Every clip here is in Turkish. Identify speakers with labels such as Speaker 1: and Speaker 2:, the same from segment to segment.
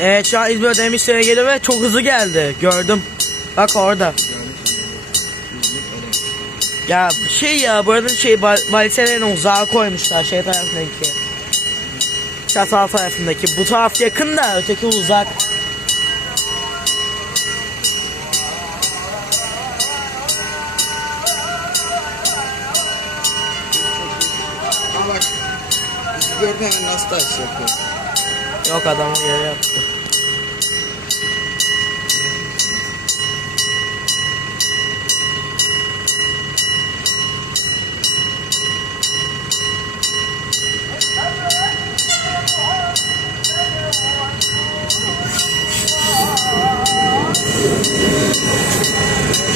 Speaker 1: Evet şu an İzmir Ödemişler'e geliyor ve çok hızlı geldi. Gördüm. Bak orada. Ya şey ya bu arada şey baliselerin uzağa koymuşlar şey tarafındaki. Çatal tarafındaki. Bu taraf yakın da öteki uzak.
Speaker 2: Bak. Bizi nasıl yapıyor.
Speaker 1: Yok adamı yere yaptı.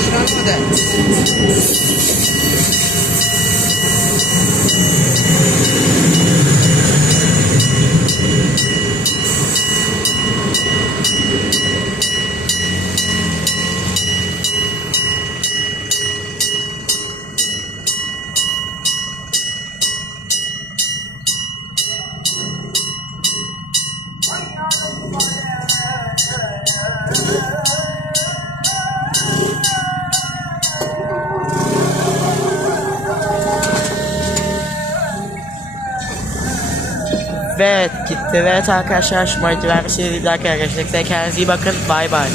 Speaker 2: Şuna
Speaker 1: Evet gitti. Evet arkadaşlar şu merdiven bir şey arkadaşlar. Kendinize iyi bakın. Bay bay.